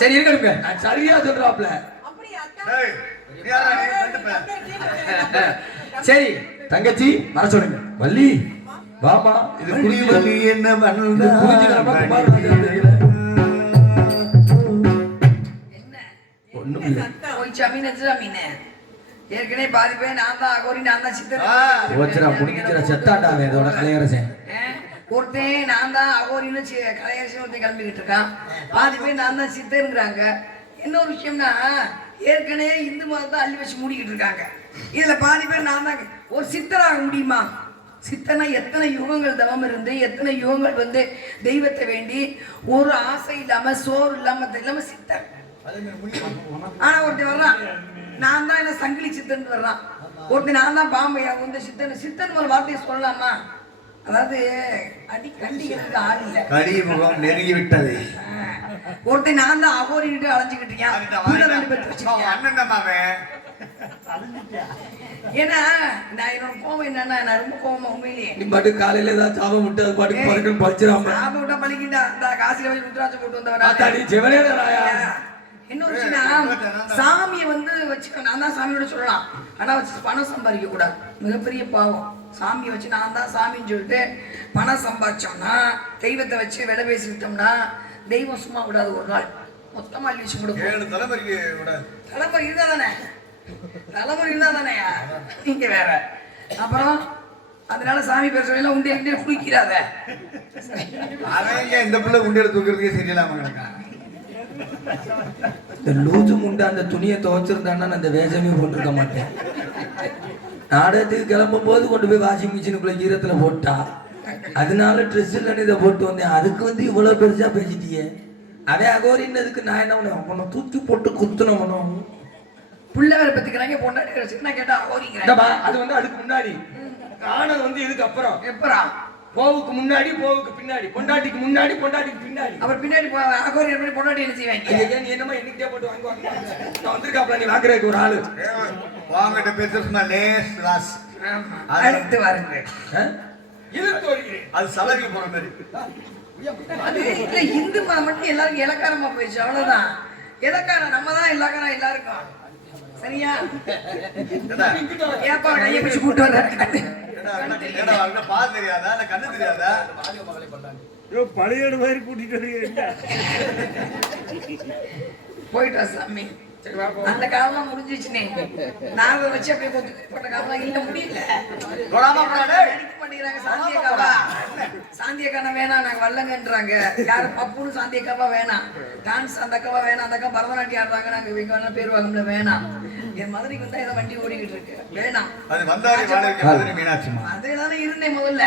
சரி இருக்கணுங்க, நான் சரியா சொல்றாப்ல. சரி தங்கச்சி வர சொல்லுங்க. வள்ளி வாமா, இது புரிஞ்சு வள்ளி என்ன பண்ணு புரிஞ்சுடாம ஒண்ணும் இல்ல. போய் ஜமீன் ஜமீன் ஏற்கனவே பாதி பேர் நான் தான் அகோரி, நான் தான் சித்தர். ஓச்சரா முடிக்கிற செத்தாண்டாவே இதோட கலையரசன். ஒருத்தன் நான் தான் அகோரின்னு கலையரசன் ஒருத்தன் கிளம்பிக்கிட்டு இருக்கான். பாதி பேர் நான் தான் சித்தருங்கிறாங்க. இன்னொரு விஷயம்னா ஏற்கனவே இந்து மதத்தை அள்ளி வச்சு மூடிக்கிட்டு இருக்காங்க. இதுல பாதி பேர் நான் தான். ஒரு சித்தராக முடியுமா? சித்தனா எத்தனை யுகங்கள் தவம் இருந்து எத்தனை யுகங்கள் வந்து தெய்வத்தை வேண்டி ஒரு ஆசை இல்லாம சோறு இல்லாம சித்தர். ஆனா ஒருத்தன் வர்றான், நான் தான் என்ன சங்கிலி சித்தன் வர்றான். ஒருத்தன் நான் தான் பாம்பையா வந்து சித்தன். சித்தன் ஒரு வார்த்தையை சொல்லலாமா? அதாவது அடி கண்டிக்கிறதுக்கு ஆள் இல்ல, கலியுகம் நெருங்கி விட்டது. ஒருத்தன் நான் தான் அகோரிட்டு அலைஞ்சுக்கிட்டு இருக்கேன். ஏன்னா நான் என்னோட கோவம் என்னன்னா, நான் ரொம்ப கோவமா உண்மையிலேயே நீ பாட்டு காலையில ஏதாவது சாபம் விட்டு அது பாட்டுக்கு பறக்கணும் பறிச்சிடாம சாபம் விட்டா பழிக்கிட்டா. இந்த காசில போய் முத்துராஜை போட்டு வந்தவன். இன்னொரு விஷயம், சாமியை வந்து வச்சுக்க நான் தான் சாமியோட சொல்லலாம். ஆனா வச்சு பணம் சம்பாதிக்க கூடாது, மிகப்பெரிய பாவம். சாமியை வச்சு நான் தான் சாமின்னு சொல்லிட்டு பணம் சம்பாதிச்சோம்னா, தெய்வத்தை வச்சு விலை பேசிட்டோம்னா தெய்வம் சும்மா விடாது. ஒரு நாள் மொத்தமா அள்ளி வச்சு கொடுக்கும். தலைமுறை இருந்தா தானே, தலைமுறை இருந்தா தானே நீங்க வேற. அப்புறம் அதனால சாமி பேர் சொல்லி உண்டிய குளிக்கிறாத. இந்த பிள்ளை உண்டியல தூக்குறதுக்கே சரியில்லாம இந்த லூசு முண்டை அந்த துணியை துவைச்சிருந்தான்னா அந்த வேஷமே போட்டிருக்க மாட்டேன். நாடகத்துக்கு கிளம்பும் போது கொண்டு போய் வாஷிங் மிஷினுக்குள்ள ஈரத்துல போட்டா, அதனால ட்ரெஸ் இல்லைன்னு இதை போட்டு வந்தேன். அதுக்கு வந்து இவ்வளவு பெருசா பேசிட்டியே. அதே அகோரின்னதுக்கு நான் என்ன பண்ண தூக்கி போட்டு குத்துனோம். புள்ள வேற பத்துக்கிறாங்க பொண்டாட்டி. நான் கேட்டா அகோரிங்கிறேன். அது வந்து அதுக்கு முன்னாடி, ஆனது வந்து இதுக்கு அப்புறம். எப்பரா? போவுக்கு முன்னாடி போவுக்கு பின்னாடி, பொண்டாட்டிக்கு முன்னாடி பொண்டாட்டிக்கு பின்னாடி. அப்புறம் பின்னாடி அகோரி எப்படி பொண்டாட்டி என்ன செய்வாங்க? நீ என்னமா என்னைக்கிட்டே போட்டு வாங்குவாங்க. நான் வந்திருக்காப்ல, நீ வாங்குறதுக்கு ஒரு ஆளு வாங்கிட்ட பேசுறதுனா லேஸ் ராஸ் அடுத்து வாருங்க. அது சலகி போற மாதிரி. அது இல்ல, இந்து மட்டும் எல்லாருக்கும் இலக்காரமா போயிடுச்சு, அவ்வளவுதான். இலக்காரம் நம்ம தான் இலக்காரம் எல்லாருக்கும். சரியா? ஏப்பா கையை பிடிச்சு கூட்டு வர பால் தெரியாதா இல்ல கண்ணு தெரியாதா? பழைய மாதிரி கூட்டிட்டு போயிட்டா சாமி. அந்த காலம் முடிஞ்சிச்சுனே. நாங்க வச்சு அப்படியே போட்ட காலம் இல்ல, முடியல. சாந்தியக்கான வேணாம், நாங்க வரலங்கன்றாங்க. யாரும் பப்புன்னு சாந்தியக்காவா வேணாம், டான்ஸ் அந்த அக்காவா வேணாம், அந்த அக்கா பரதநாட்டியம் ஆடுறாங்க, நாங்க இங்க வேணா பேர் வாங்கல வேணாம். என் மதுரைக்கு வந்தா ஏதோ வண்டி ஓடிக்கிட்டு இருக்கு, வேணாம். அதுதானே இருந்தேன் முதல்ல.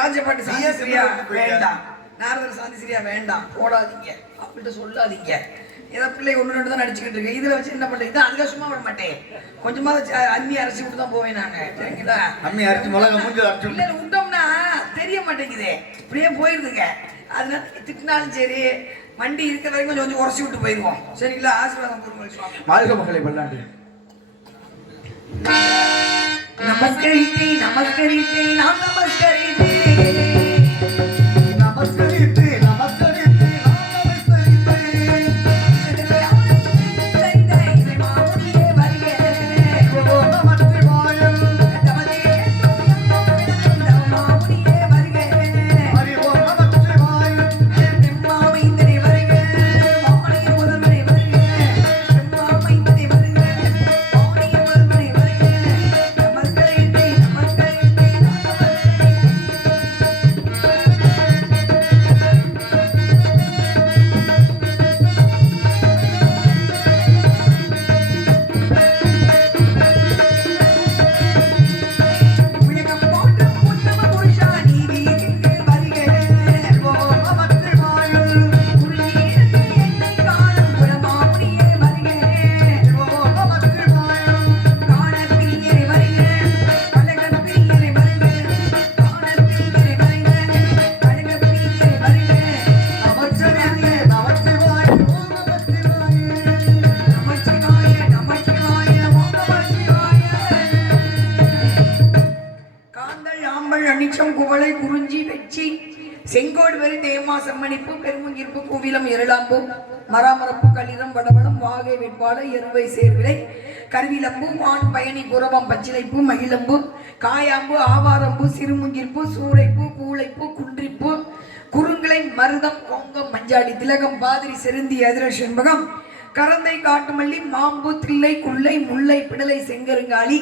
ராஜபாட்டு சாந்தி சரியா வேண்டாம், நாரதர் சாந்தி சரியா வேண்டாம், போடாதீங்க அப்படின்ட்டு சொல்லாதீங்க. ஏதோ பிள்ளை ஒன்று ரெண்டு தான் நடிச்சுக்கிட்டு இருக்கு. இதுல வச்சு என்ன பண்றேன்? இதான் அதுக்காக சும்மா விட மாட்டேன். கொஞ்சமா அம்மி அரைச்சி விட்டு தான் போவேன் நானு. சரிங்களா? அம்மி அரைச்சி மிளகா மூஞ்சி அரைச்சி இல்ல விட்டோம்னா தெரிய மாட்டேங்குது, இப்படியே போயிருதுங்க. அதனால திட்டினாலும் சரி, வண்டி இருக்கிற வரைக்கும் கொஞ்சம் உரசி விட்டு போயிருவோம். சரிங்களா? ஆசீர்வாதம் கொடுங்க. மாளிகை மக்களை பல்லாண்டு நமஸ்கரித்தே நமஸ்கரித்தே நாம் நமஸ்கரித்தே செங்கோடு வரி தேமா செம்மணிப்பு பெருமங்கிருப்பு கூவிலம் இருளாம்பு மராமரப்பு களிரம் வடவடம் வாகை வெட்பாடு எருவை சேர்விலை கருவிலம்பு வான் பயணி குரவம் பச்சிலைப்பூ மகிழம்பு காயாம்பு ஆவாரம்பு சிறுமுங்கிற்பூ சூளைப்பூ பூளைப்பூ குன்றிப்பூ குறுங்களை மருதம் கோங்கம் மஞ்சாடி திலகம் பாதிரி செருந்தி அதிர செண்பகம் கரந்தை காட்டுமல்லி மாம்பு தில்லை குள்ளை முல்லை பிடலை செங்கருங்காலி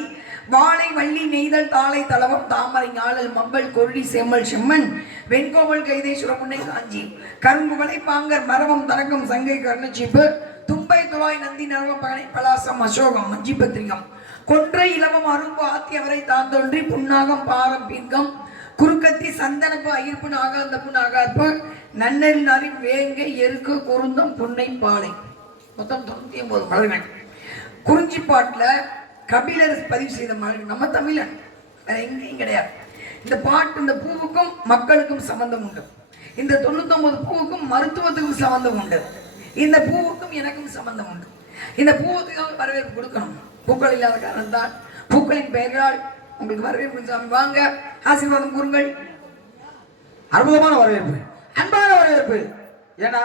வாழை வள்ளி நெய்தல் தாளை தளவம் தாமரை ஞாழல் மம்பல் கொள்ளி செம்மல் செம்மன் வெண்கோவல் கைதேஸ்வரம் முன்னை காஞ்சி கரும்புகளை பாங்கர் மரவம் தரங்கம் சங்கை கர்ணச்சீப்பு தும்பை துவாய் நந்தி நரவம் பகனை பலாசம் அசோகம் மஞ்சி பத்திரிகம் கொன்றை இலவம் அரும்பு ஆத்தியவரை தாந்தொன்றி புன்னாகம் பாரம் பீர்க்கம் குறுக்கத்தி சந்தனப்பு அயிர்ப்பு நாகாந்தப்பு நாகார்ப்பு நன்னெல் நரி வேங்கை எருக்கு குருந்தம் புன்னை பாலை மொத்தம் 99 மலர்கள். குறிஞ்சிப்பாட்டில் கபிலர் பதிவு செய்த மலர்கள் நம்ம தமிழன் வேற எங்கேயும் கிடையாது. இந்த பாட்டு இந்த பூவுக்கும் மக்களுக்கும் சம்பந்தம் உண்டு. இந்த 99 பூவுக்கும் மருத்துவத்துக்கும் சம்பந்தம் உண்டு. இந்த பூவுக்கும் எனக்கும் சம்பந்தம் உண்டு. இந்த பூவுக்கு வரவேற்பு கொடுக்கணும். பூக்கள் இல்லாத காரணத்தால் பூக்களின் பெயர்களால் உங்களுக்கு வரவேற்பு சாமி வாங்க ஆசீர்வாதம் கூறுங்கள். அற்புதமான வரவேற்பு, அன்பான வரவேற்பு. ஏன்னா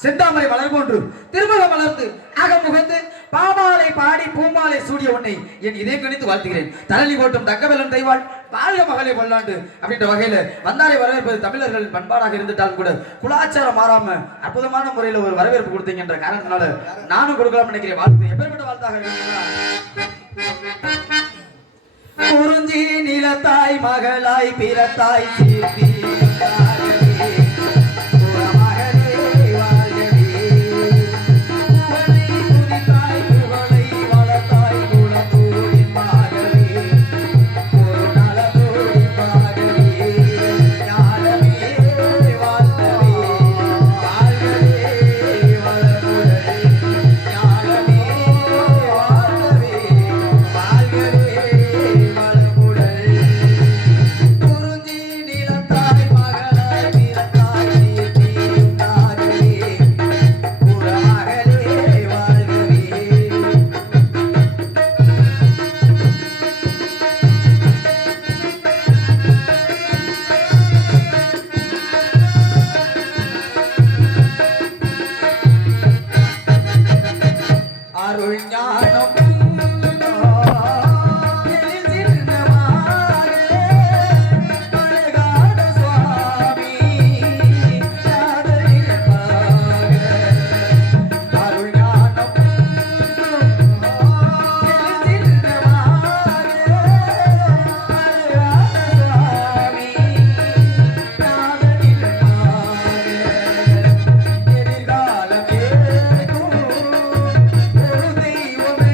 செந்தாமரை மலர் போன்று திருமண மலர்ந்து அகமுகந்து பாமாலை பாடி பூமாலை சூடிய உன்னை என் இதயம் கணித்து வாழ்த்துகிறேன். தரணி போட்டும் தக்கவெல்லன் தைவாள் வாழ்க மகளே பல்லாண்டு அப்படின்ற வகையில வந்தாரை வரவேற்பது தமிழர்கள் பண்பாடாக இருந்துட்டாலும் கூட குலாச்சாரம் மாறாம அற்புதமான முறையில் ஒரு வரவேற்பு கொடுத்தீங்கன்ற காரணத்தினால நானும் கொடுக்கலாம் நினைக்கிறேன். வாழ்த்து எப்பேற்பட்ட வாழ்த்தாக குறிஞ்சி நிலத்தாய் மகளாய் பிறத்தாய் சீர்த்தி ஒரு தெய்வமே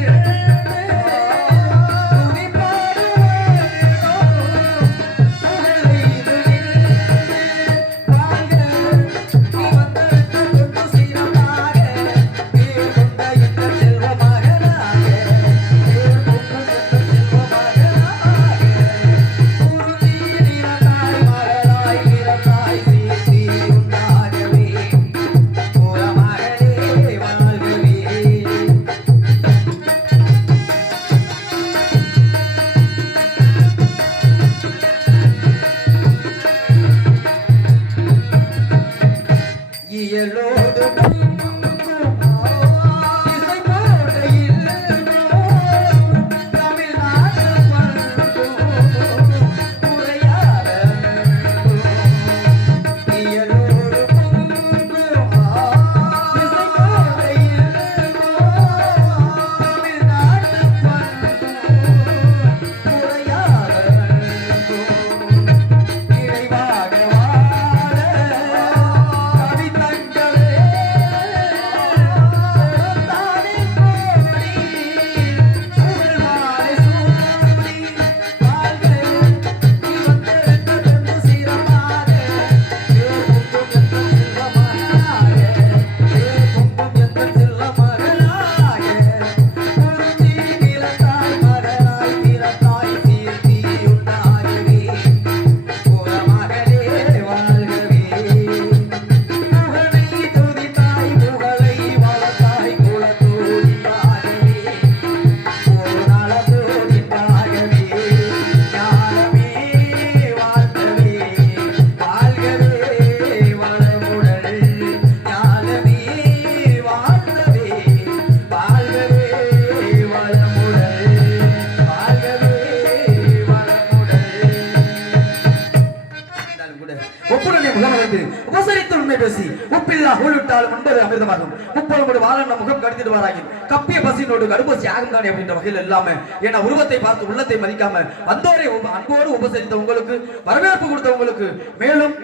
வந்து உபசரித்து உண்மை பேசி உப்பில்லா ஊழிட்டாலும் உண்பது அமிர்தமாகும். முப்பது வாழன முகம் கடித்திடுவாராகி கப்பிய பசினோடு கடுப்பசி ஆகும் தானே அப்படின்ற வகையில் இல்லாம ஏன்னா உருவத்தை பார்த்து உள்ளத்தை மதிக்காம வந்தோரை அன்போடு உபசரித்த உங்களுக்கு, வரவேற்பு கொடுத்த உங்களுக்கு மேலும்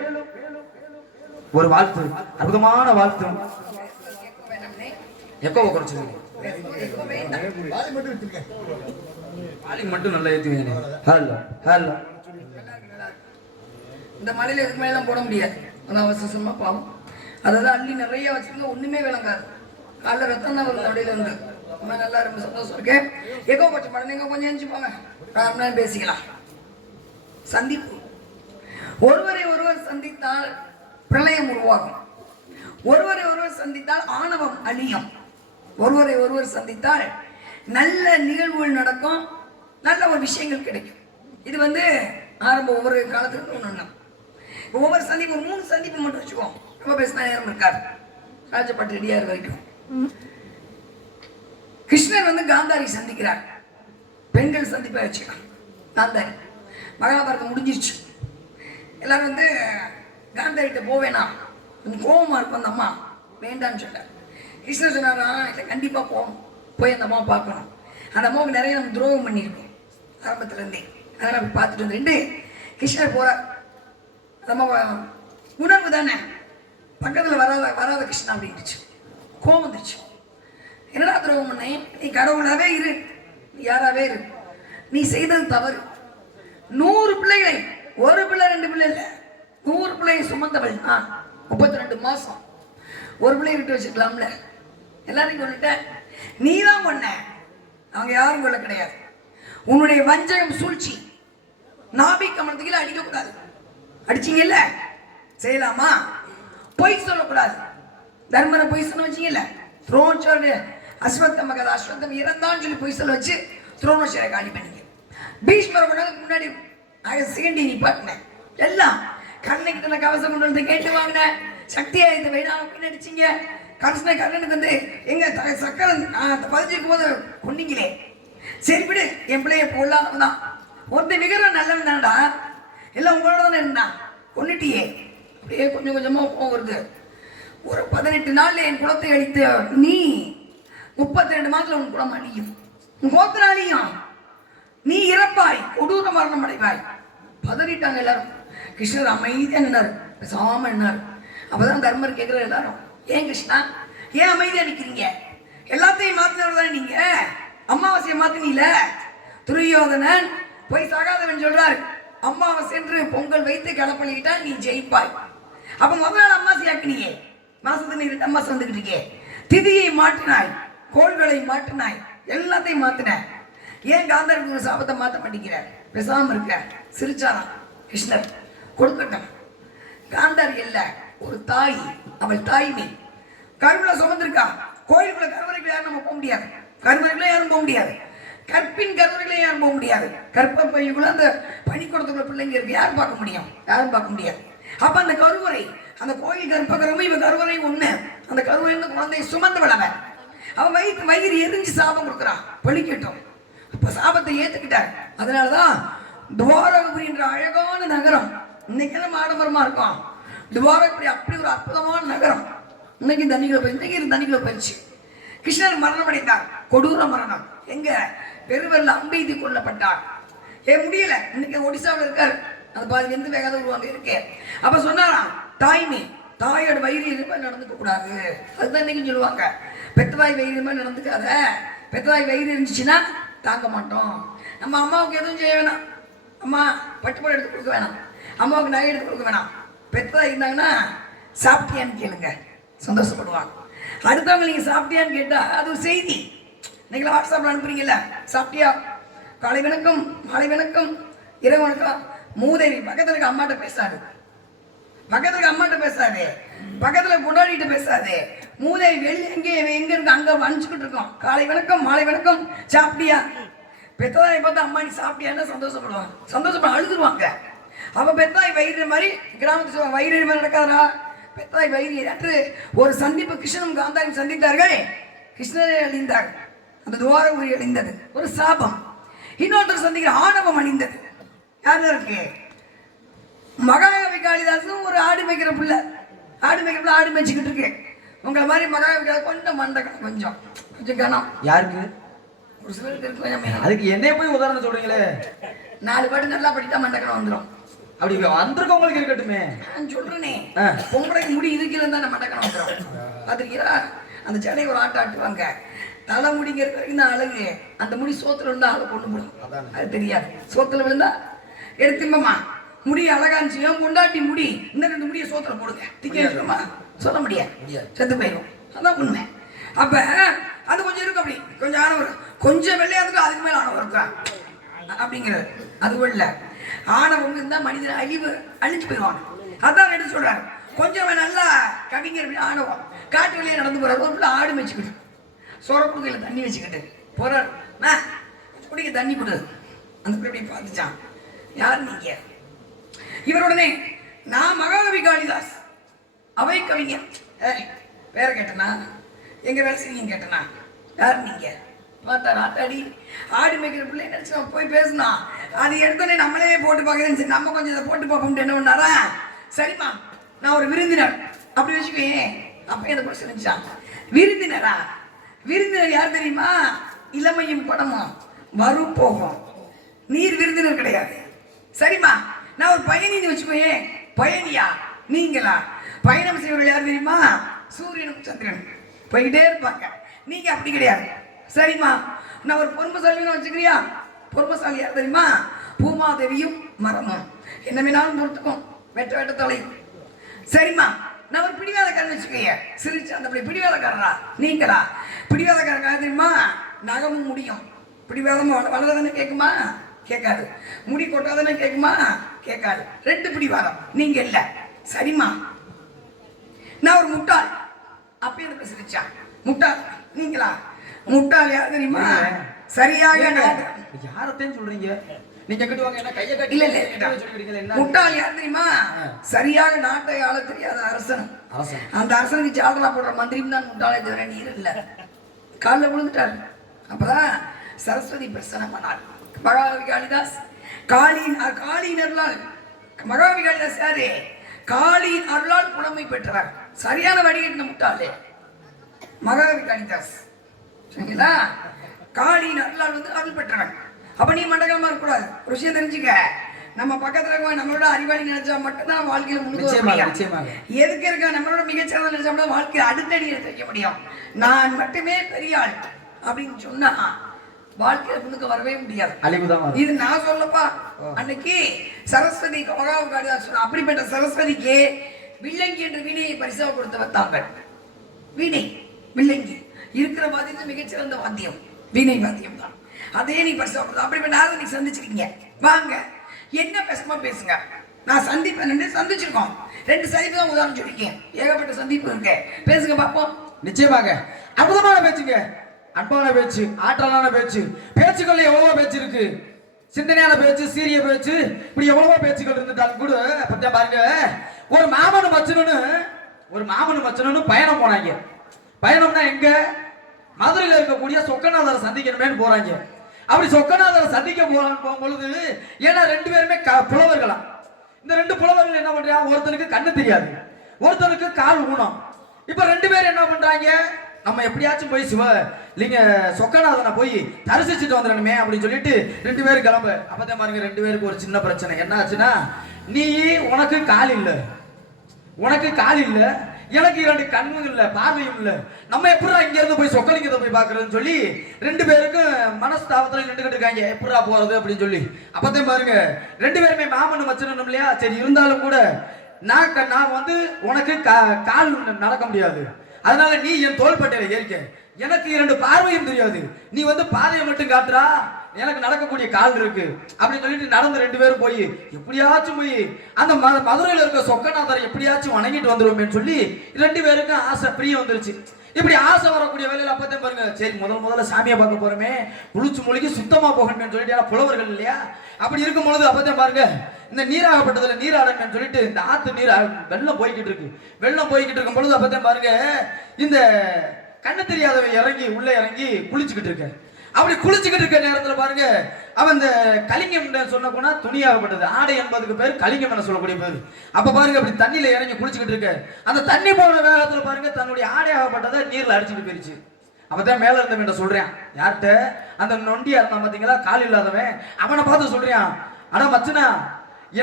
ஒரு வாழ்த்து, அற்புதமான வாழ்த்து. எக்கோவை குறைச்சிருங்க, வால்யூம் மட்டும் நல்லா ஏற்றுவீங்க. Hello hello. இந்த மலையில எதுக்கு மேல போட முடியாது, அதான் அவசரமா பாவம். அதாவது அள்ளி நிறைய வச்சிருந்தா ஒண்ணுமே விளங்காது. காலைல ரத்தம் தான் வருது அப்படியில இருந்து. நல்லா ரொம்ப சந்தோஷம் இருக்கு. எக்கோ கொஞ்சம் படம் நீங்க கொஞ்சம் எஞ்சி போங்க, பேசிக்கலாம். சந்திப்பு. ஒருவரை ஒருவர் சந்தித்தால் பிரளயம் உருவாகும். ஒருவரை ஒருவர் சந்தித்தால் ஆணவம் அழியும். ஒருவரை ஒருவர் சந்தித்தால் நல்ல நிகழ்வுகள் நடக்கும், நல்ல ஒரு விஷயங்கள் கிடைக்கும். இது வந்து ஆரம்ப ஒவ்வொரு காலத்துக்கு ஒன்று. ஒவ்வொரு சந்திப்பு 3 சந்திப்பு மட்டும் வச்சுக்கோம், ரொம்ப பேசினா நேரம் இருக்காது. ராஜபாட்டு ரெடியார் வரைக்கும் கிருஷ்ணர் வந்து காந்தாரி சந்திக்கிறார். பெண்கள் சந்திப்பை வச்சுக்கலாம். காந்தாரி மகாபாரதம் முடிஞ்சிருச்சு. எல்லாரும் வந்து காந்தாரிட்ட போவேனா, கொஞ்சம் கோபமா இருக்கும் அந்த அம்மா, வேண்டான்னு சொன்னார். கிருஷ்ணர் சொன்னாரா, இல்லை கண்டிப்பா போகணும், போய் அந்த அம்மாவை பார்க்கணும். அந்த அம்மாவுக்கு நிறைய நம்ம துரோகம் பண்ணியிருக்கோம் ஆரம்பத்துல இருந்தே, அதெல்லாம் போய் பார்த்துட்டு வந்து கிருஷ்ணர் போறார். அந்த அம்மா உணர்வு தானே, பக்கத்துல வராத கிருஷ்ணா அப்படின்னுச்சு. கோபம் வந்துருச்சு. என்னடா துரோகம் பண்ண, நீ கடவுளாவே இரு, நீ யாராவே இரு, நீ செய்தது தவறு. 100 பிள்ளைகளை, ஒரு பிள்ளை 2 பிள்ளை இல்லை, 100 பிள்ளையை சுமந்தவள் நான். 32 மாசம் ஒரு பிள்ளையை விட்டு வச்சுக்கலாம்ல. எல்லாரையும் கொண்டுட்ட, நீ தான் கொன்ன, அவங்க யாரும் கொள்ள கிடையாது. உன்னுடைய வஞ்சகம் சூழ்ச்சி, நாபி கமலத்துக்கு அடிக்கக்கூடாது, அடிச்சீங்கல்ல, செய்யலாமா? பொய் சொல்லக்கூடாது, தர்மரை பொய் சொல்ல வச்சீங்கல்ல, துரோணாச்சாரிய அஸ்வத்தம கதை, அஸ்வத்தம் இறந்தான்னு சொல்லி பொய் சொல்ல வச்சு துரோணாச்சாரிய காலி பண்ணீங்க. பீஷ்மரை கொண்டாந்து முன்னாடி சீண்டி நிப்பாட்டினேன். எல்லாம் கண்ணகிட்ட கவசம் கொண்டு வந்து கேட்டு வாங்கின, சக்தியா இந்த வேணாம் அடிச்சிங்க. கருஷ்ண கண்ணனுக்கு வந்து எங்க சக்கரை பதிச்சிருக்கும் போது கொண்டீங்களே, சரி விடு, என் பிள்ளைய பொல்லாதவன் தான், ஒருத்த விகரம் நல்லவன் தான்டா, எல்லாம் உங்களோட தானே இருந்தான், கொண்டுட்டியே. அப்படியே கொஞ்சம் கொஞ்சமா போகிறது. ஒரு 18 நாள்ல என் குலத்தை அழித்து நீ 32 மாதத்துல உன் குலம் அழியும், உன் கோத்திரம் அழியும், நீ இறப்பாய், கொடூர மரணம் அடைவாய். பதறிட்டாங்க எல்லாரும். கிருஷ்ணர் அமைதியா நின்னார், பேசாம நின்னார். அப்பதான் தர்மர் கேட்கிற எல்லாரும், ஏன் கிருஷ்ணா ஏன் அமைதியா நிக்கிறீங்க, எல்லாத்தையும் மாத்தினவர் தானே நீங்க, அமாவாசையை மாத்தினீல. துரியோதனன் போய் சாகாதவன் சொல்றாரு, அம்மாவாசை என்று பொங்கல் வைத்து கிளப்பலிக்கிட்டா நீ ஜெயிப்பாய். அப்ப முதல் நாள் அம்மாவாசை ஆக்கினியே, மாசத்துக்கு நீ 2 அம்மாவாசை வந்துகிட்டு இருக்கே. திதியை மாற்றினாய், கோள்களை மாற்றினாய், எல்லாத்தையும் மாத்தின. ஏன் காந்தாரி சாபத்தை மாற்ற மாட்டேங்கிற, பேசாம இருக்க. சிரிச்சாராம் கிருஷ்ணர். கொடுக்கட்டும், காந்தாரி இல்ல, ஒரு தாய், அவள் தாய்மை கருவில சுமந்திருக்கா. கோயிலுக்குள்ள கருவறைக்குள்ள யாரும் நம்ம போக முடியாது, கருவறைக்குள்ள யாரும் போக முடியாது, கற்பின் கருவறைக்குள்ள யாரும் போக முடியாது. கற்ப பையக்குள்ள அந்த பனிக்கூடத்துக்குள்ள பிள்ளைங்க இருக்கு, யாரும் பார்க்க முடியும், யாரும் பார்க்க முடியாது. அப்ப அந்த கருவறை, அந்த கோயில் கற்பகரமும் இவ கருவறை ஒண்ணு. அந்த கருவறை இருந்து குழந்தையை சுமந்தவள் அவன். அவன் வயிறு எரிஞ்சு சாபம் கொடுக்குறான், பழிக்கட்டும். அப்ப சாபத்தை ஏத்துக்கிட்டார். அதனாலதான் துவாரகபுரி என்ற அழகான நகரம் இன்னைக்கு நம்ம ஆடம்பரமா இருக்கோம். துவாரகபுரி அப்படி ஒரு அற்புதமான நகரம். இன்னைக்கு தண்ணிக்குள்ள போயிடுச்சு. கிருஷ்ணர் மரணம் அடைந்தார், கொடூர மரணம். எங்க பெருவரில் அம்பெய்தி கொல்லப்பட்டார். முடியல, இன்னைக்கு ஒடிசாவில் இருக்காரு, அந்த பாதி எந்த வேகாத உருவாங்க இருக்கு. அப்ப சொன்னாராம், தாய்மை, தாயோட வயிறு இருப்ப நடந்துக்க கூடாது. அதுதான் இன்னைக்கு சொல்லுவாங்க, பெத்தவாய் வயிறு இருப்ப நடந்துக்காத. பெத்தவாய் வயிறு இருந்துச்சுன்னா தாங்க மாட்டோம். நம்ம அம்மாவுக்கு எதுவும் செய்ய வேணாம், அம்மா பட்டுப்பாடு எடுத்து கொடுக்க வேணாம், அம்மாவுக்கு நகை எடுத்து கொடுக்க வேணாம். பெத்தவாய் இருந்தாங்கன்னா சாப்பிட்டியான்னு கேளுங்க, சந்தோஷப்படுவாங்க. அடுத்தவங்க நீங்க சாப்பிட்டியான்னு கேட்டா அது ஒரு செய்தி. நீங்களா வாட்ஸ்அப்ல அனுப்புறீங்கல்ல, சாப்பிட்டியா, காலை வணக்கம், மாலை வணக்கம், இரவு வணக்கம். மூதேவி பக்கத்துல இருக்க அம்மாட்ட பேசாது, பக்கத்துல இருக்க அம்மாட்ட பேசாது, பக்கத்துல கொண்டாடிட்டு பேசாது. மூதேவி வெளியே எங்க இருக்கு அங்க அனுப்பிச்சுக்கிட்டு இருக்கோம். காலை வணக்கம், மாலை வணக்கம், சாப்பிட்டியா. பெத்ததாய் பார்த்து அம்மா நீ சாப்பிட்டியான்னு சந்தோஷப்படுவாங்க, சந்தோஷப்பட அழுதுருவாங்க. அவ பெத்தாய் வயிறு மாதிரி கிராமத்து சொல்லுவாங்க, வயிறு மாதிரி நடக்காதா, பெத்தாய் வயிறு அற்று. ஒரு சந்திப்பு கிருஷ்ணனும் காந்தாரியும் சந்தித்தார்கள், கிருஷ்ணரே அழிந்தார், அந்த துவாரகபுரி அழிந்தது. ஒரு சாபம். இன்னொருத்தர் சந்திக்கிற ஆணவம் அழிந்தது. யாரு இருக்கு மகாகவி காளிதாசும் ஒரு ஆடு மேய்க்கிற பிள்ளை. ஆடு மேய்ச்சிக்கிட்டு இருக்கு. உங்களை மாதிரி மகாகவி காளிதாஸ் கொஞ்சம் மண்டக்கணும், கொஞ்சம் கொஞ்சம் கனம். யாருக்கு? ஒரு சிலருக்கு இருக்கு கொஞ்சம். அதுக்கு என்னைய போய் உதாரணம் சொல்றீங்களே? 4 பாட்டு நல்லா படித்தா மண்டக்கணம் வந்துடும். அப்படி வந்திருக்கவங்களுக்கு இருக்கட்டுமே. நான் சொல்றேனே, பொம்பளைக்கு முடி இதுக்கு தானே மண்டக்கணம் வந்துடும். பார்த்துருக்கீங்களா? அந்த ஜடையை ஒரு ஆட்டுவாங்க. தலை முடிங்கிற வரைக்கும் தான் அழகு. அந்த முடி சோத்துல இருந்தா அழகு கொண்டு போடும். அது தெரியாது. சோத்துல விழுந்தா எடுத்துமா முடி அழகா இருந்துச்சு. ஏன் கொண்டாட்டி முடி இந்த 2 முடியை சோத்துல போடுங்க. திக்கமா சொல்ல முடியாது, செத்து போயிடும். அதான் உண்மை. அப்ப அது கொஞ்சம் இருக்கு. அப்படி கொஞ்சம் ஆணவம், கொஞ்சம் வெள்ளையா இருக்கும், அதுக்கு மேல ஆணவம் இருக்கா அப்படிங்கிறது. அது இல்ல, ஆணவம் இருந்தா மனிதன் அழிஞ்சு போயிடுவாங்க. அதான் எடுத்து சொல்றாரு. கொஞ்சம் நல்லா கவிஞர் ஆணவம் காட்டு வழியே நடந்து போறாரு. ஒரு பிள்ளை ஆடு மேய்ச்சிக்கிட்டு சோற குடுக்கையில தண்ணி வச்சுக்கிட்டு போறாரு. குடிக்க தண்ணி கொடு. அந்த பிள்ளை பார்த்துச்சான். யார் நீங்க? இவருடனே நான் மகாகவி காளிதாஸ், அவை கவிஞர். பேரை கேட்டனா, எங்க வேலை செய்யும் கேட்டனா, யார் நீங்க? பார்த்தாரா? அடி ஆடு மேய்க்கிற பிள்ளை நினைச்சு போய் பேசினா. அது எடுத்தோடனே நம்மளே போட்டு பார்க்கறேன்னு சரி, நம்ம கொஞ்சம் இதை போட்டு பார்ப்போம்ட்டு என்ன பண்ணாரா? சரிம்மா, நான் ஒரு விருந்தினர் அப்படி வச்சுக்கோயே. அப்ப எதை போய் சொல்லிச்சான்? விருந்தினரா? விருந்தினர் யார் தெரியுமா? இளமையும் படமும் வரும் போகும். நீர் விருந்தினர் கிடையாது. சரிம்மா, நான் ஒரு பயணின்னு வச்சுக்கோயே. பயணியா? நீங்களா? பயணம் செய்வர்கள் யார் தெரியுமா? சூரியனும் சந்திரன் போய்கிட்டே இருப்பாங்க. நீங்க அப்படி கிடையாது. சரிம்மா, நான் ஒரு பொறுமைசாலின்னு வச்சுக்கிறியா? பொறுமைசாலி யார் தெரியுமா? பூமாதேவியும் மரமும் என்ன வேணாலும் பொறுத்துக்கும், வெட்ட வெட்ட தொலையும். சரிம்மா, நான் ஒரு பிடிவாதக்காரன் வச்சுக்கோங்க. சிரிச்சு அந்த பிடிவாதக்காரரா? நீங்களா? பிடிவாதக்காரன் தெரியுமா? நகமும் முடியும். பிடிவாதம் வளரதானே கேட்குமா? கேட்காது. முடி கொட்டாதானே கேட்குமா? கேட்காது. 2 பிடிவாதம். நீங்க இல்ல. சரிம்மா, நான் ஒரு முட்டாள். அப்ப எனக்கு சிரிச்சா. முட்டாள் நீங்களா? முட்டாள் யார் தெரியுமா? சரியாக யாரத்தையும் சொல்றீங்க நீங்க? கட்டுவாங்க என்ன கையை கட்டி? இல்ல இல்ல, முட்டாள் யார் தெரியுமா? சரியாக நாட்டை ஆள தெரியாத அரசன். அந்த அரசனுக்கு சாதனா போடுற மந்திரியும் தான் முட்டாளே தவிர நீர் இல்ல. காலில் விழுந்துட்டாரு. அப்பதான் சரஸ்வதி பிரசனம் பண்ணார். மகாகவி காளிதாஸ் காளியின் அருளால். மகாகவி காளிதாஸ் யாரு? காளியின் அருளால் புலமை பெற்றவர். சரியான வடிகட்டின முட்டாளே மகாகவி காளிதாஸ். சரிங்களா? காளியின் அருளால் அருள் பெற்றவன். அப்ப நீ மண்டகமா இருக்கக்கூடாது. ஒரு விஷயம் தெரிஞ்சுக்க, நம்ம பக்கத்துல இருக்க நம்மளோட அறிவாளி நினைச்சா மட்டும்தான் வாழ்க்கையில முன்னேற. எதுக்கு இருக்க நம்மளோட மிகச்சிறந்த நினைச்சா மட்டும் வாழ்க்கையில அடுத்தடி எடுத்து வைக்க முடியும். நான் மட்டுமே பெரிய ஆள் அப்படின்னு சொன்னா வாழ்க்கையில முன்னுக்கு வரவே முடியாது. இது நான் சொல்லப்பா. அன்னைக்கு சரஸ்வதி மகாகவி காளிதாஸ் சொன்ன. அப்படிப்பட்ட சரஸ்வதிக்கு வில்லங்கி என்ற வீணையை பரிசாக கொடுத்து வைத்தாங்க. வீணை வில்லங்கி இருக்கிற வாத்தியம் மிகச்சிறந்த வாத்தியம் வீணை வாத்தியம் தான். அதே நீ பரிசா கொடுத்தா. அப்படிப்பட்ட ஆள் நீங்க சந்திச்சிருக்கீங்க. வாங்க, என்ன பேசுமா பேசுங்க. நான் சந்திப்பேன். சந்திச்சிருக்கோம். 2 சந்திப்பு தான் உதாரணம் சொல்லிருக்கேன். ஏகப்பட்ட சந்திப்பு இருக்கு. பேசுங்க பார்ப்போம். நிச்சயமாக அற்புதமான பேச்சுங்க. அன்பான பேச்சு, ஆற்றலான பேச்சு. பேச்சுக்கள் எவ்வளவோ பேச்சு இருக்கு. சிந்தனையான பேச்சு, சீரிய பேச்சு, இப்படி எவ்வளவோ பேச்சுக்கள் இருந்துட்டாலும் கூட பத்தியா பாருங்க. ஒரு மாமனு மச்சனும் பயணம் போனாங்க. பயணம்னா எங்க? மதுரையில் இருக்கக்கூடிய சொக்கநாதரை சந்திக்கணுமேனு போறாங்க. அப்படி சொக்கநாதரை சந்திக்க போகும்பொழுது, ஏன்னா 2 பேருமே புலவர்களாம். இந்த 2 புலவர்கள் என்ன பண்றாங்க? ஒருத்தனுக்கு கண்ணு தெரியாது, ஒருத்தனுக்கு கால் ஊனம். இப்ப 2 பேரும் என்ன பண்றாங்க? நம்ம எப்படியாச்சும் போய் சொக்கநாதனை போய் தரிசிச்சுட்டு வந்துடணுமே அப்படின்னு சொல்லிட்டு 2 பேரும் கிளம்ப. அப்பதான் பாருங்க 2 பேருக்கு ஒரு சின்ன பிரச்சனை. என்ன ஆச்சுன்னா, உனக்கு கால் இல்ல, எனக்கு 2 கண்ணும் இல்ல, பார்வையும் இல்ல, நம்ம எப்படா இங்க இருந்து போய் சொக்கலிங்கத்தை போய் பாக்குறதுன்னு சொல்லி 2 பேருக்கும் மனஸ்தாபத்துல நின்றுகிட்டு இருக்காங்க. எப்படா போறது அப்படின்னு சொல்லி. அப்பதான் பாருங்க 2 பேருமே மாமனு மச்சனும் இல்லையா? சரி, இருந்தாலும் கூட நான் உனக்கு கால் நடக்க முடியாது, அதனால நீ என் தோள்பட்டையில ஏறிக்க. எனக்கு 2 பார்வையும் தெரியாது, நீ பாதையை மட்டும் காட்டுறா, எனக்கு நடக்கக்கூடிய கால் இருக்கு அப்படின்னு சொல்லிட்டு நடந்து 2 பேரும் போய் எப்படியாச்சும் போய் அந்த மதுரையில் இருக்க சொக்கநாதரை எப்படியாச்சும் வணங்கிட்டு வந்துருவோம்னு சொல்லி 2 பேருக்கும் ஆசை, பிரியம் வந்துருச்சு. இப்படி ஆசை வரக்கூடிய வேலையில அப்பதான் பாருங்க, சரி முதல்ல சாமியை பார்க்க போறோமே, குளிச்சு மொழிக்கு சுத்தமா போகணும்னு சொல்லிட்டு புலவர்கள் இல்லையா? அப்படி இருக்கும் பொழுது அப்பதான் பாருங்க, இந்த நீராகப்பட்டதுல நீராடணும்னு சொல்லிட்டு இந்த ஆத்து நீர் வெள்ளம் போய்கிட்டு இருக்கும் பொழுது அப்பதான் பாருங்க, இந்த கண்ணு தெரியாதவன் உள்ள இறங்கி குளிச்சுக்கிட்டு இருக்க. அப்படி குளிச்சுக்கிட்டு இருக்க நேரத்துல பாருங்க அவன் இந்த கலிங்கம் சொன்ன போனா துணியாகப்பட்டது, ஆடை என்பதுக்கு பேர் கலிங்கம் என சொல்லக்கூடிய பேர். அப்ப பாருங்க அப்படி தண்ணியில இறங்கி குளிச்சுக்கிட்டு இருக்க அந்த தண்ணி போன வேகத்துல பாருங்க தன்னுடைய ஆடையாகப்பட்டதை நீர்ல அடிச்சுட்டு போயிருச்சு. அப்பதான் மேல இருந்தவன் சொல்றான், யார்கிட்ட? அந்த நொண்டியா இருந்தான் பாத்தீங்களா, கால் இல்லாதவன், அவனை பார்த்து சொல்றான், அட மச்சனா,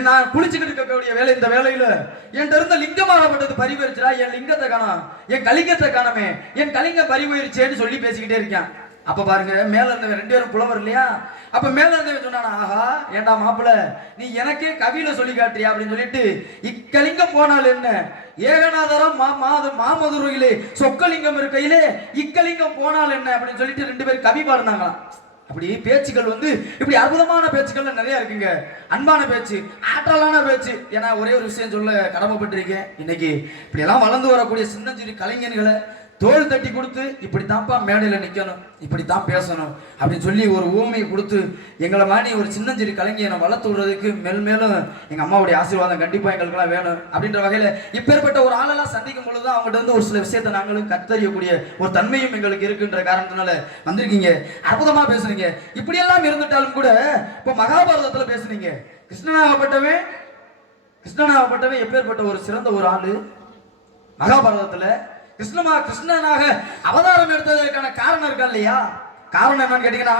நான் குளிச்சுக்கிட்டு இருக்கக்கூடிய வேலை, இந்த வேலையில என்கிட்ட இருந்த லிங்கமாகப்பட்டது பறிபோயிருச்சுடா, என் லிங்கத்தை காணோம், என் கலிங்கத்தை காணமே, என் கலிங்கம் பறிபோயிருச்சேன்னு சொல்லி பேசிக்கிட்டே இருக்கான். அப்ப பாருங்க மேல இருந்தவன், ரெண்டு பேரும் புலவர் இல்லையா, அப்ப மேல இருந்தவன் சொன்னானா, ஆஹா ஏண்டா மாப்பிள்ள, நீ எனக்கே கவியில சொல்லி காட்டுறியா அப்படின்னு சொல்லிட்டு, இக்கலிங்கம் போனால் என்ன, ஏகநாதரம் மாமதுரையிலே சொக்கலிங்கம் இருக்கையிலே இக்கலிங்கம் போனால் என்ன அப்படின்னு சொல்லிட்டு ரெண்டு பேரும் கவி பாடுனாங்களாம். அப்படி பேச்சுக்கள் வந்து இப்படி அற்புதமான பேச்சுக்கள் நிறைய இருக்குங்க. அன்பான பேச்சு, ஆற்றலான பேச்சு. ஏன்னா ஒரே ஒரு விஷயம் சொல்ல கடமைப்பட்டிருக்கேன். இன்னைக்கு இப்படி எல்லாம் வளர்ந்து வரக்கூடிய சின்னஞ்சிறு கலைஞர்களை தோல் தட்டி கொடுத்து இப்படித்தான்ப்பா மேடையில் நிற்கணும், இப்படித்தான் பேசணும் அப்படின்னு சொல்லி ஒரு ஊமையை கொடுத்து எங்களை மாதிரி ஒரு சின்னஞ்சிறு கலைஞரை வளர்த்து விடுறதுக்கு மேலும் எங்கள் அம்மாவுடைய ஆசீர்வாதம் கண்டிப்பாக எங்களுக்கெல்லாம் வேணும். அப்படின்ற வகையில் இப்பேற்பட்ட ஒரு ஆளெல்லாம் சந்திக்கும் பொழுது தான் அவங்ககிட்ட வந்து ஒரு சில விஷயத்தை நாங்களும் கத்தறியக்கூடிய ஒரு தன்மையும் எங்களுக்கு இருக்குன்ற காரணத்தினால வந்திருக்கீங்க. அற்புதமாக பேசுனீங்க. இப்படியெல்லாம் இருந்துட்டாலும் கூட இப்போ மகாபாரதத்தில் பேசுனீங்க. கிருஷ்ணனாகப்பட்டவன் எப்பேற்பட்ட ஒரு சிறந்த ஒரு ஆளு. மகாபாரதத்தில் கிருஷ்ணனாக அவதாரம் எடுத்ததற்கான காரணம் இருக்கா இல்லையா? காரணம் என்னன்னு கேட்டீங்கன்னா,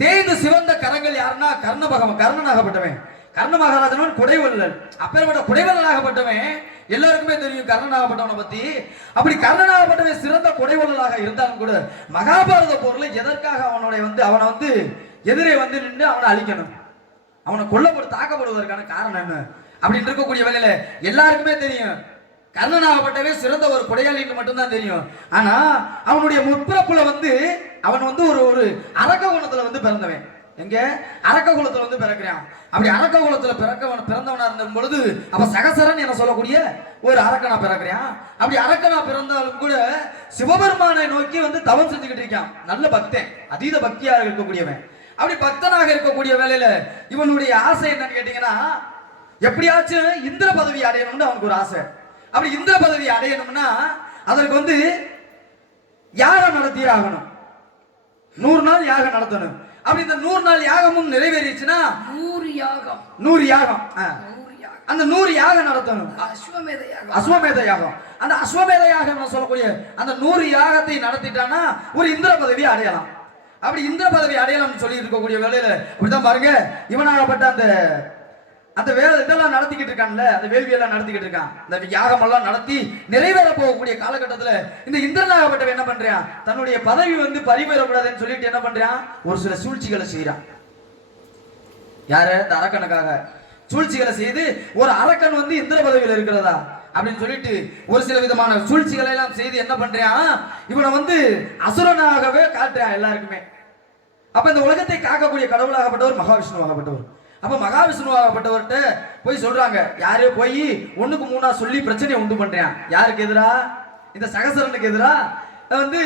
தேய்ந்து சிவந்த கரங்கள் யாருன்னா கர்ணனாகப்பட்டவன். கர்ண மகாராஜன் குடைவல்லல். அப்பேற்பட்ட குடைவல்லனாகப்பட்டவன் எல்லாருக்குமே தெரியும் கர்ணனாகப்பட்டவனை பத்தி. அப்படி கர்ணனாகப்பட்டவன் சிறந்த குடைவல்லலாக இருந்தாலும் கூட மகாபாரத போர்ல எதற்காக அவனை வந்து எதிரே வந்து நின்று அவனை அழிக்கணும், அவனை தாக்கப்படுவதற்கான காரணம் என்ன அப்படின்னு இருக்கக்கூடிய வேலையில எல்லாருக்குமே தெரியும் கர்ணனாகப்பட்டவே சிறந்த ஒரு கொடையாளின்னு மட்டும்தான் தெரியும். ஆனா அவனுடைய முற்பிறப்புல வந்து அவன் வந்து ஒரு அரக்க குலத்துல வந்து பிறந்தவன். எங்க? அரக்க குலத்துல வந்து பிறக்கிறான். அப்படி அரக்க குலத்துல பிறந்தவனா இருந்த பொழுது அப்ப சகசரன் என சொல்லக்கூடிய ஒரு அரக்கனா பிறக்கிறான். அப்படி அரக்கனா பிறந்தாலும் கூட சிவபெருமானை நோக்கி வந்து தவம் செஞ்சுக்கிட்டு இருக்கான். நல்ல பக்தன், அதீத பக்தியாக இருக்கக்கூடியவன். அப்படி பக்தனாக இருக்கக்கூடிய வேலையில இவனுடைய ஆசை என்னன்னு கேட்டீங்கன்னா, எப்படியாச்சும் இந்திர பதவி அடையணும்னு அவனுக்கு ஒரு ஆசை. அப்படி இந்திர பதவி அடையணும்னா அதற்கு வந்து யாகம் நடத்தியே ஆகணும். 100 நாள் யாகம் நடத்தணும். அப்படி இந்த 100 நாள் யாகமும் நிறைவேறிச்சுன்னா 100 யாகம் அந்த 100 யாகம் நடத்தணும். அஸ்வமேத யாகம். அந்த அஸ்வமேத யாகம் சொல்லக்கூடிய அந்த 100 யாகத்தை நடத்திட்டானா ஒரு இந்திர பதவி அடையலாம். அப்படி இந்திர பதவி அடையலாம்னு சொல்லி இருக்கக்கூடிய வேலையில அப்படித்தான் பாருங்க இவனாகப்பட்ட அந்த வேலை இதெல்லாம் நடத்திக்கிட்டு இருக்கான்ல, அந்த வேள்வியெல்லாம் நடத்திக்கிட்டு இருக்கான். இந்த யாகம் எல்லாம் நடத்தி நிறைவேற போகக்கூடிய காலகட்டத்துல இந்த இந்திரனாகப்பட்டவன் என்ன பண்றான், தன்னுடைய பதவி வந்து பறிபோயிடக்கூடாதுன்னு சொல்லிட்டு என்ன பண்றான், ஒரு சில சூழ்ச்சிகளை செய்யறான். யாரு? இந்த அரக்கனுக்காக சூழ்ச்சிகளை செய்து ஒரு அரக்கன் வந்து இந்திர பதவியில் இருக்கிறதா அப்படின்னு சொல்லிட்டு ஒரு சில விதமான சூழ்ச்சிகளை எல்லாம் செய்து என்ன பண்றான், இவனை வந்து அசுரனாகவே காட்டுறான் எல்லாருக்குமே. அப்ப இந்த உலகத்தை காக்கக்கூடிய கடவுளாகப்பட்டவர் மகாவிஷ்ணுவாகப்பட்டவர். அப்ப மகாவிஷ்ணுவாகப்பட்டவர்கிட்ட போய் சொல்றாங்க, யாரே போய் 1க்கு 3 சொல்லி பிரச்சனையை உண்டு பண்றான். யாருக்கு எதிரா? இந்த சகசரனுக்கு எதிரா வந்து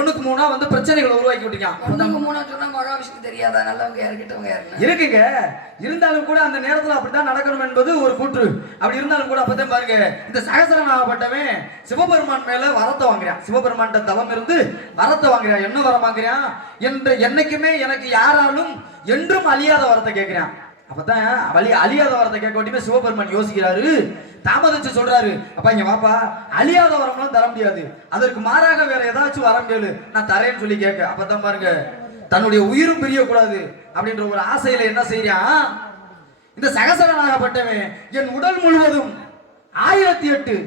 1க்கு 3 வந்து பிரச்சனைகளை உருவாக்கி விட்டுருக்கான். 1க்கு 3 சொன்னா மகாவிஷ்ணு தெரியாதா? நல்லவங்க யாரு கிட்டவங்க யாரு இருக்குங்க. இருந்தாலும் கூட அந்த நேரத்துல அப்படித்தான் நடக்கணும் என்பது ஒரு கூற்று. அப்படி இருந்தாலும் கூட அப்பதான் பாருங்க இந்த சகசரனாகப்பட்டவன் சிவபெருமான் மேல வரத்தை வாங்குறான். சிவபெருமான் தவம் இருந்து வரத்தை வாங்குறான். என்ன வரம் வாங்குறான்? என்னைக்குமே எனக்கு யாராலும் என்றும் அழியாத வரத்தை கேட்கிறான். அப்பதான் அழியாத வரத்தை கேட்க வேண்டியமே சிவபெருமான் யோசிக்கிறாரு, தாமதிச்சு சொல்றாரு, அப்பா இங்க வாப்பா, அழியாத வரம்லாம் தர முடியாது, அதற்கு மாறாக வேற ஏதாச்சும் வரம் கேளு, நான் தரேன்னு சொல்லி கேட்க. அப்பதான் பாருங்க தன்னுடைய உயிரும் பிரியக்கூடாது அப்படின்ற ஒரு ஆசையில என்ன செய்யறான், இந்த சகசரனாகப்பட்டவன் என் உடல் முழுவதும் 1008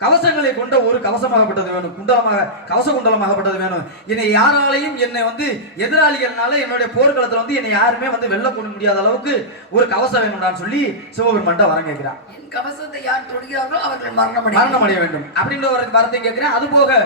கவசங்களை கொண்ட ஒரு கவசமாகப்பட்டது வேணும், கவச குண்டலமாகப்பட்டது வேணும். என்னை யாராலையும் என்னை வந்து எதிராளிகள்னால என்னுடைய போர்க்களத்துல வந்து என்னை யாருமே வந்து வெல்ல கொள்ள முடியாத அளவுக்கு ஒரு கவசம் வேணும்டான்னு சொல்லி சிவபெருமான் வரம் கேட்கிறான். என் கவசத்தை யார் தொடுகிறார்களோ அவர்கள் மரணம் அடைய வேண்டும் அப்படின்ற ஒரு வரத்தை கேட்கிறேன். அது போக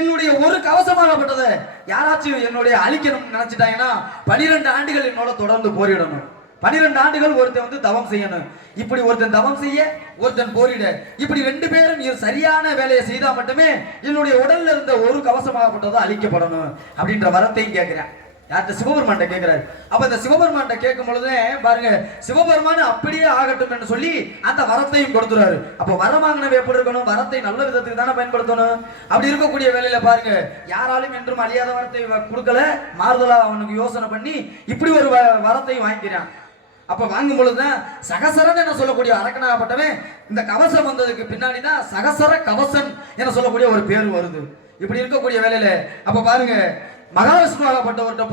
என்னுடைய ஒரு கவசமாகப்பட்டதை யாராச்சும் என்னுடைய அழிக்கணும்னு நினைச்சிட்டாங்கன்னா 12 ஆண்டுகள் என்னோட தொடர்ந்து போரிடணும். 12 ஆண்டுகள் ஒருத்தன் வந்து தவம் செய்யணும். இப்படி ஒருத்தன் தவம் செய்ய, ஒருத்தன் போரிட, இப்படி 2 பேரும் சரியான வேலையை செய்தா மட்டுமே என்னுடைய உடல்ல இருந்த ஒரு கவசமாகப்பட்டதோ அழிக்கப்படணும் அப்படின்ற வரத்தையும் கேட்கிறேன். யார்கிட்ட? சிவபெருமான்ட்ட கேட்கிறாரு. அப்ப இந்த சிவபெருமான்ட்ட கேட்கும் பொழுதே பாருங்க, சிவபெருமான் அப்படியே ஆகட்டும் என்று சொல்லி அந்த வரத்தையும் கொடுத்துறாரு. அப்ப வரம் வாங்கினவ எப்படி இருக்கணும்? வரத்தை நல்ல விதத்துக்கு தானே பயன்படுத்தணும். அப்படி இருக்கக்கூடிய வேலையில பாருங்க, யாராலும் என்றும் அழியாத வரத்தை கொடுக்கல, மாறுதலா அவனுக்கு யோசனை பண்ணி இப்படி ஒரு வரத்தை வாங்கிக்கிறான். அப்ப வாங்கும் பொழுதுதான் சகசரன் என சொல்லக்கூடிய அரக்கனாகப்பட்டவன் இந்த கவசம் வந்ததுக்கு பின்னாடிதான் சகசர கவசன் என சொல்லக்கூடிய ஒரு பேர் வருது. இப்படி இருக்கக்கூடிய வேலையில அப்ப பாருங்க, மகாவிஷ்ணு ஆகப்பட்டவர்கிட்ட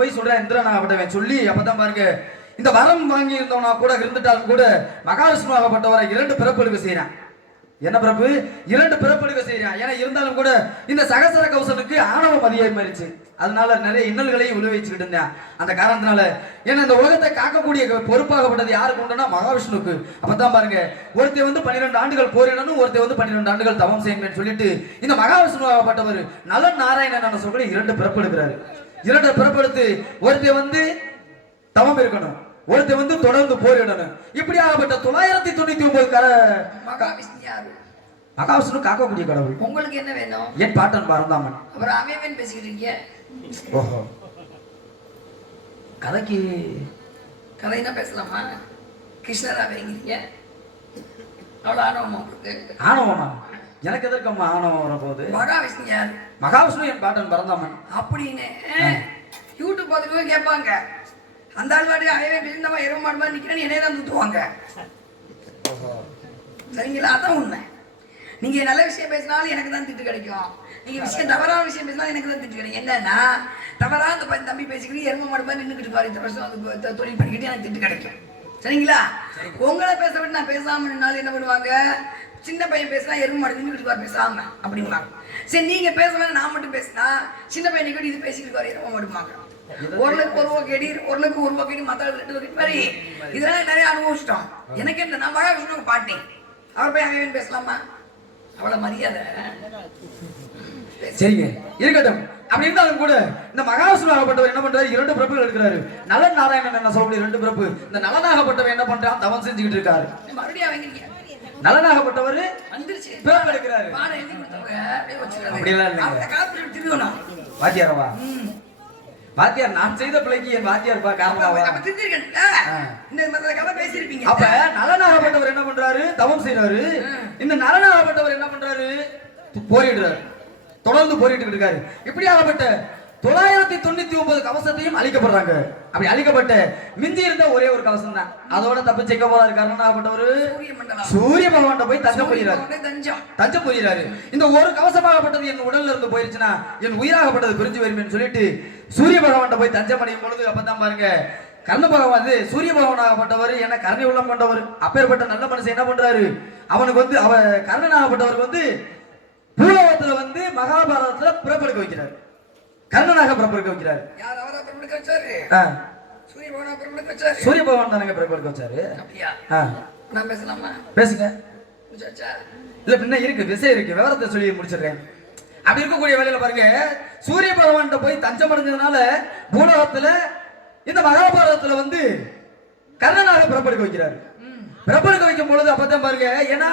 போய் சொல்றேன், இந்திரன் ஆகப்பட்டவன் சொல்லி அப்பதான் பாருங்க, இந்த வரம் வாங்கி இருந்தவனா கூட இருந்துட்டாலும் கூட மகாவிஷ்ணு ஆகப்பட்டவரை 2 பிறப்பு எடுக்க செய்யறான். என்ன பிறப்பு? 2 பிறப்பு எடுக்க செய்யறான். ஏன்னா இருந்தாலும் கூட இந்த சகசர கவசனுக்கு ஆணவம் அதிகமாயிருச்சு. அதனால நிறைய இன்னல்களையும் விளைவிச்சுக்கிட்டு இருந்தேன். அந்த காரணத்தினால ஏன்னா இந்த உலகத்தை காக்கக்கூடிய பொறுப்பாகப்பட்டது யாருக்கு உண்டுன்னா மகாவிஷ்ணுக்கு. அப்பதான் பாருங்க, ஒருத்தர் வந்து 12 ஆண்டுகள் போரிடணும், ஒருத்தர் வந்து 12 ஆண்டுகள் தவம் செய்யணும்னு சொல்லிட்டு இந்த மகாவிஷ்ணு ஆகப்பட்டவர் நல நாராயணன் சொல்லி 2 பிறப்பு எடுக்கிறாரு. 2 பிறப்பு எடுத்து ஒருத்தர் வந்து தவம் இருக்கணும், ஒருத்தர் வந்து தொடர்ந்து போரிடணும். இப்படி ஆகப்பட்ட 999 மகாவிஷ்ணு யாரு? மகாவிஷ்ணு காக்கக்கூடிய கடவுள். உங்களுக்கு என்ன வேணும்? என் பாட்டன் பரந்தாமன். அப்புறம் அவன் பேசிக்கிட்டு இருக்கீங்க. ஓஹோ, கதைக்கு கதைன்னா பேசலாமா? கிருஷ்ணரா வைங்க, அவ்வளோ ஆணவமா உங்களுக்கு? ஆணவமா? எனக்கு எதற்கம்மா ஆணவம் வரப்போகுது? மகாவிஷ்ணு யாரு? மகாவிஷ்ணு என் பாட்டன் பரந்தாமன். அப்படின்னு யூடியூப் பார்த்துட்டு போய் கேட்பாங்க. அந்த ஆள் வாடி அவன் பேசியிருந்தவா இரவு மாடு மாதிரி நிற்கிறேன்னு என்னைய தான் தூத்துவாங்க. சரிங்களா? அதான் உண்மை. நீங்க நல்ல விஷயம் பேசினாலும் எனக்கு தான் திட்டு கிடைக்கும், நீங்க தவறான விஷயம் பேசினாலும் எனக்கு தான் திட்டு கிடைக்கும். என்னன்னா தவறா அந்த தம்பி பேசிக்கிட்டு எரும மாடு மாதிரி நின்றுக்கிட்டு பாரு, இந்த வருஷம் வந்து தொழில் பண்ணிக்கிட்டு எனக்கு திட்டு கிடைக்கும். சரிங்களா? உங்களை பேச விட்டு நான் பேசாம நின்னாலும் என்ன பண்ணுவாங்க, சின்ன பையன் பேசினா எரும மாடு நின்றுக்கிட்டு பாரு பேசாம அப்படிம்பாங்க. சரி நீங்க பேச வேணா, நான் மட்டும் பேசினா சின்ன பையனை கூட இது பேசிக்கிட்டு பாரு எரும மாடுமாங்க. ஒருளுக்கு 1 ரூபா கேடி, ஒருளுக்கு 1 ரூபா கேடி, மற்ற 2 ரூபா மாதிரி இதெல்லாம் நிறைய அனுபவிச்சிட்டோம். எனக்கு என்ன, நான் மகாவிஷ்ணுக்கு பாட்டி, அவர் போய் அவன் பேசலாமா? அவ்வளவு மரியாதை. சரிங்க, இருக்கட்டும். அப்படி இருந்தாலும் கூட இந்த மகாவிஷ்ணு ஆகப்பட்டவர் என்ன பண்றாரு? 2 பிறப்புகள் எடுக்கிறாரு. நலன் நாராயணன் என்ன சொல்லக்கூடிய 2 பிறப்பு. இந்த நலனாகப்பட்டவர் என்ன பண்றான்? தவம் செஞ்சுக்கிட்டு இருக்காரு. மறுபடியும் வாங்கிருக்கீங்க. நலனாகப்பட்டவர் வந்துருச்சு, பிறப்பு எடுக்கிறாரு. பாடம் எழுதி கொடுத்தவங்க அப்படியே வச்சிருக்காரு. அப்படியெல்லாம் இல்லைங்க. காப்பி திருவணும் வாத்தியாரவா? வாத்தியார் நான் செய்த பிள்ளைக்கு என் வாத்தியார் காரணமாவா? அப்ப தெரிஞ்சிருக்கேன்ல, இந்த மாதிரி கதை பேசியிருப்பீங்க. அப்ப நலனாகப்பட்டவர் என்ன பண்றாரு? தவம் செய்யறாரு. இந்த நலனாகப்பட்டவர் என்ன பண்றாரு? போரிடுறாரு, தொடர்ந்து போரிட்டு இருக்காரு. இப்படி ஆகப்பட்ட 999 கவசத்தையும் அழிக்கப்படுறாங்க. அப்படி அழிக்கப்பட்ட மிந்தி இருந்த ஒரே ஒரு கவசம் தான், அதோட தப்பிச்சைக்க போறாரு. காரணமாகப்பட்டவர் சூரிய பகவான் போய் தஞ்சம் புரிகிறாரு. இந்த ஒரு கவசமாகப்பட்டது என் உடல்ல இருந்து போயிருச்சுன்னா என் உயிராகப்பட்டது பிரிஞ்சு வருமேன்னு சொல்லிட்டு சூரிய பகவான் போய் தஞ்சம் அடையும் பொழுது அப்பதான் பாருங்க, கர்ண பகவான் சூரிய பகவான் ஆகப்பட்டவர் என்ன கருணை உள்ளம் கொண்டவர். அப்பேற்பட்ட நல்ல மனுஷன் என்ன பண்றாரு? அவனுக்கு வந்து கர்ணன் ஆகப்பட்டவருக்கு வந்து பூலோகத்துல வந்து மகாபாரதத்துல பிறப்பெடுக்க வைக்கிறார். கர்ணனாக பிறப்பெடுக்க வைக்கிறார். யார் அவரை பிறப்பெடுக்க வச்சாரு? சூரிய பகவான் பிறப்பெடுக்க வச்சாரு. சூரிய பகவான் தானங்க பிறப்பெடுக்க வச்சாரு. அப்படியா? நான் பேசலாமா? பேசுங்க. இல்ல பின்ன இருக்கு, விஷயம் இருக்கு, விவரத்தை சொல்லி முடிச்சிடுறேன். அப்படி இருக்கக்கூடிய வேலையில பாருங்க, சூரிய பகவான் போய் தஞ்சம் அடைஞ்சதுனால பூலோகத்துல இந்த மகாபாரதத்துல வந்து கர்ணனாக பிறப்பெடுக்க வைக்கிறாரு. பிறப்பெடுக்க வைக்கும் பொழுது அப்பதான் பாருங்க, ஏன்னா